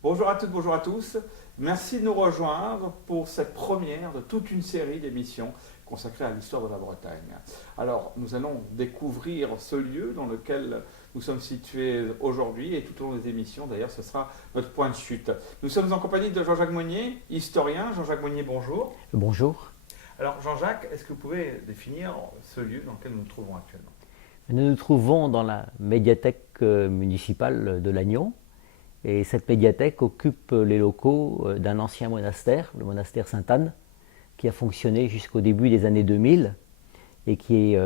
Bonjour à toutes, bonjour à tous. Merci de nous rejoindre pour cette première de toute une série d'émissions consacrées à l'histoire de la Bretagne. Alors, nous allons découvrir ce lieu dans lequel nous sommes situés aujourd'hui et tout au long des émissions, d'ailleurs, ce sera notre point de chute. Nous sommes en compagnie de Jean-Jacques Monnier, historien. Jean-Jacques Monnier, bonjour. Bonjour. Alors, Jean-Jacques, est-ce que vous pouvez définir ce lieu dans lequel nous nous trouvons actuellement? Nous nous trouvons dans la médiathèque municipale de Lannion. Et cette médiathèque occupe les locaux d'un ancien monastère, le monastère Sainte-Anne, qui a fonctionné jusqu'au début des années 2000 et qui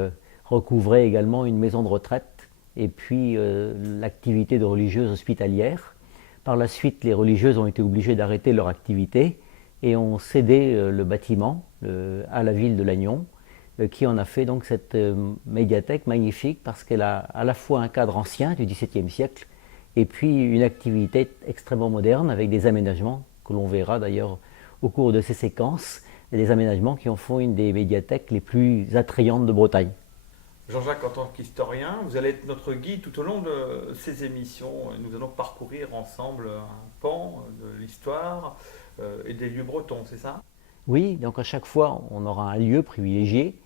recouvrait également une maison de retraite et puis l'activité de religieuses hospitalières. Par la suite, les religieuses ont été obligées d'arrêter leur activité et ont cédé le bâtiment à la ville de Lannion, qui en a fait donc cette médiathèque magnifique parce qu'elle a à la fois un cadre ancien du XVIIe siècle et puis une activité extrêmement moderne avec des aménagements que l'on verra d'ailleurs au cours de ces séquences, et des aménagements qui en font une des médiathèques les plus attrayantes de Bretagne. Jean-Jacques, en tant qu'historien, vous allez être notre guide tout au long de ces émissions. Nous allons parcourir ensemble un pan de l'histoire et des lieux bretons, c'est ça? Oui, donc à chaque fois on aura un lieu privilégié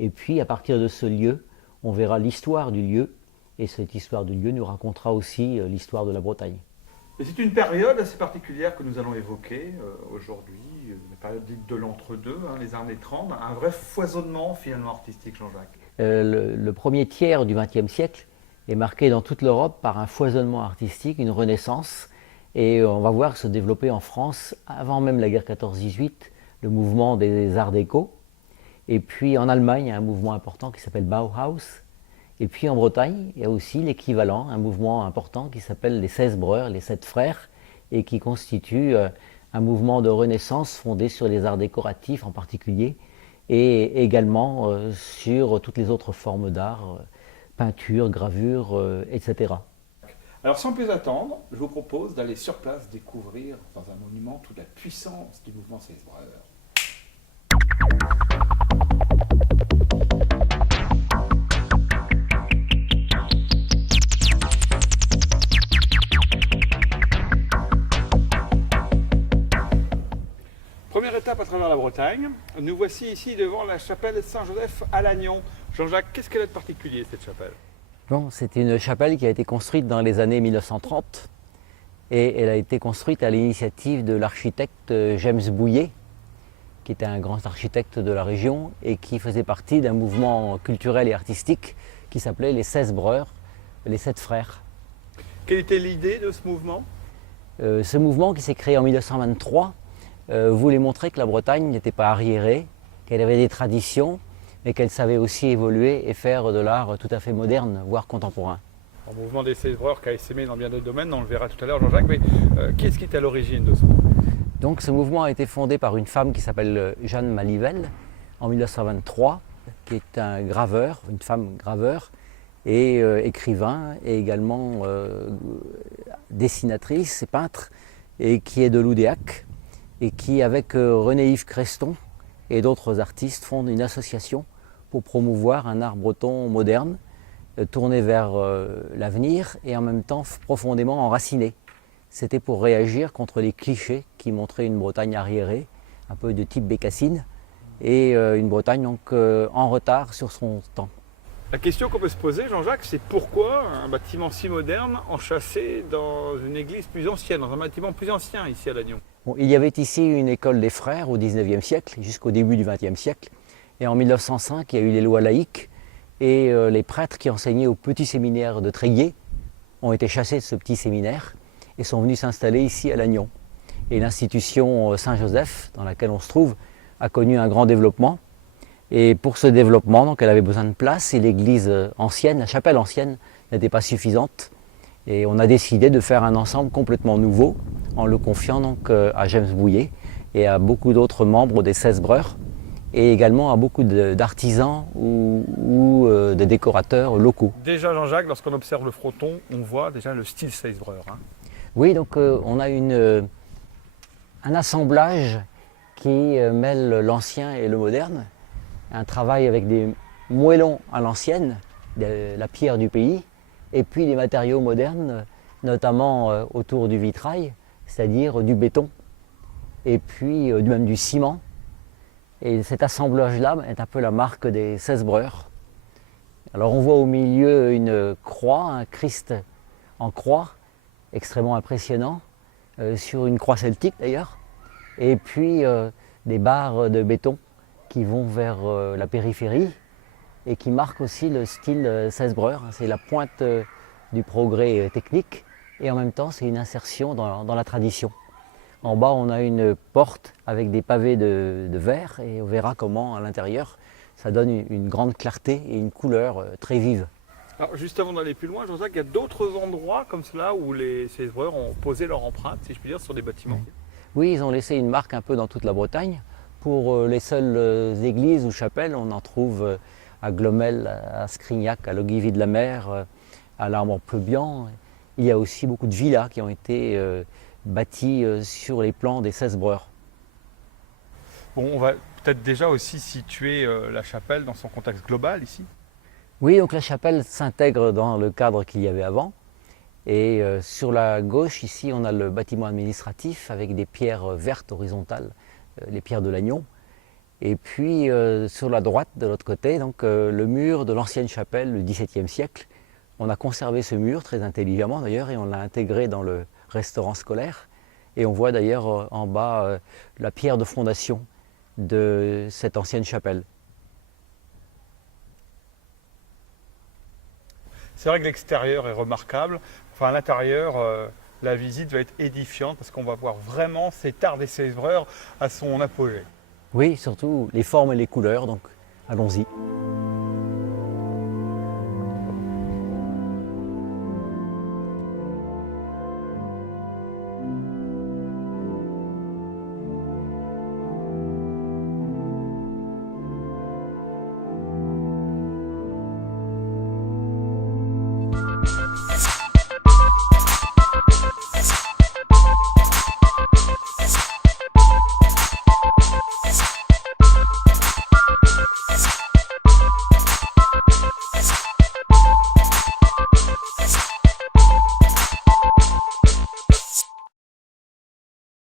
et puis à partir de ce lieu, on verra l'histoire du lieu. Et cette histoire du lieu nous racontera aussi l'histoire de la Bretagne. Et c'est une période assez particulière que nous allons évoquer aujourd'hui, la période dite de l'entre-deux, les années 30, un vrai foisonnement finalement artistique, Jean-Jacques. Le premier tiers du XXe siècle est marqué dans toute l'Europe par un foisonnement artistique, une renaissance. Et on va voir se développer en France, avant même la guerre 14-18, le mouvement des arts déco. Et puis en Allemagne, il y a un mouvement important qui s'appelle Bauhaus. Et puis en Bretagne, il y a aussi l'équivalent, un mouvement important qui s'appelle les 16 Breurs, les 7 frères, et qui constitue un mouvement de renaissance fondé sur les arts décoratifs en particulier, et également sur toutes les autres formes d'art, peinture, gravure, etc. Alors sans plus attendre, je vous propose d'aller sur place découvrir dans un monument toute la puissance du mouvement 16 Breurs. Première étape à travers la Bretagne, nous voici ici devant la chapelle Saint-Joseph à Lannion. Jean-Jacques, qu'est-ce qu'elle a de particulier cette chapelle? Bon, c'est une chapelle qui a été construite dans les années 1930 et elle a été construite à l'initiative de l'architecte James Bouillet, qui était un grand architecte de la région et qui faisait partie d'un mouvement culturel et artistique qui s'appelait les 16 Breurs, les 7 frères. Quelle était l'idée de ce mouvement? Ce mouvement qui s'est créé en 1923 voulait montrer que la Bretagne n'était pas arriérée, qu'elle avait des traditions, mais qu'elle savait aussi évoluer et faire de l'art tout à fait moderne, voire contemporain. Un mouvement des 16 Breurs qui a essaimé dans bien d'autres domaines, on le verra tout à l'heure, Jean-Jacques, mais qui est-ce qui est à l'origine de ce mouvement? Donc ce mouvement a été fondé par une femme qui s'appelle Jeanne Malivelle en 1923, qui est un graveur, une femme graveur et écrivain, et également dessinatrice et peintre, et qui est de Loudéac, et qui, avec René-Yves Creston et d'autres artistes, fonde une association pour promouvoir un art breton moderne, tourné vers l'avenir et en même temps profondément enraciné. C'était pour réagir contre les clichés qui montraient une Bretagne arriérée, un peu de type Bécassine, et une Bretagne donc en retard sur son temps. La question qu'on peut se poser, Jean-Jacques, c'est pourquoi un bâtiment si moderne enchâssé dans une église plus ancienne, dans un bâtiment plus ancien ici à Lannion? Bon, il y avait ici une école des frères au XIXe siècle, jusqu'au début du XXe siècle. Et en 1905, il y a eu les lois laïques et les prêtres qui enseignaient au petit séminaire de Tréguier ont été chassés de ce petit séminaire et sont venus s'installer ici à Lannion. Et l'institution Saint-Joseph, dans laquelle on se trouve, a connu un grand développement. Et pour ce développement, donc, elle avait besoin de place et l'église ancienne, la chapelle ancienne, n'était pas suffisante. Et on a décidé de faire un ensemble complètement nouveau en le confiant donc à James Bouillet et à beaucoup d'autres membres des 16 Breurs et également à beaucoup d'artisans ou de décorateurs locaux. Déjà Jean-Jacques, lorsqu'on observe le fronton, on voit déjà le style 16 Breurs. Hein. Oui, donc on a un assemblage qui mêle l'ancien et le moderne, un travail avec des moellons à l'ancienne, la pierre du pays, et puis des matériaux modernes, notamment autour du vitrail, c'est-à-dire du béton, et puis même du ciment. Et cet assemblage-là est un peu la marque des 16 Breurs. Alors on voit au milieu une croix, un Christ en croix, extrêmement impressionnant, sur une croix celtique d'ailleurs, et puis des barres de béton qui vont vers la périphérie, et qui marque aussi le style 16 Breurs. C'est la pointe du progrès technique et en même temps c'est une insertion dans la tradition. En bas on a une porte avec des pavés de verre et on verra comment à l'intérieur ça donne une grande clarté et une couleur très vive. Alors juste avant d'aller plus loin, Jean-Jacques, il y a d'autres endroits comme cela où les 16 Breurs ont posé leur empreinte, si je puis dire, sur des bâtiments. Oui, ils ont laissé une marque un peu dans toute la Bretagne. Pour les seules églises ou chapelles, on en trouve à Glomel, à Scrignac, à Logivy de la Mer, à l'Armor-Pleubian. Il y a aussi beaucoup de villas qui ont été bâties sur les plans des 16 Breurs. Bon, on va peut-être déjà aussi situer la chapelle dans son contexte global ici. Oui, donc la chapelle s'intègre dans le cadre qu'il y avait avant. Et sur la gauche, ici, on a le bâtiment administratif avec des pierres vertes horizontales, les pierres de l'Agnon. Et puis sur la droite, de l'autre côté, donc, le mur de l'ancienne chapelle du XVIIe siècle. On a conservé ce mur très intelligemment d'ailleurs et on l'a intégré dans le restaurant scolaire. Et on voit d'ailleurs en bas la pierre de fondation de cette ancienne chapelle. C'est vrai que l'extérieur est remarquable. Enfin, à l'intérieur, la visite va être édifiante parce qu'on va voir vraiment cet art des 16 Breurs à son apogée. Oui, surtout les formes et les couleurs, donc allons-y.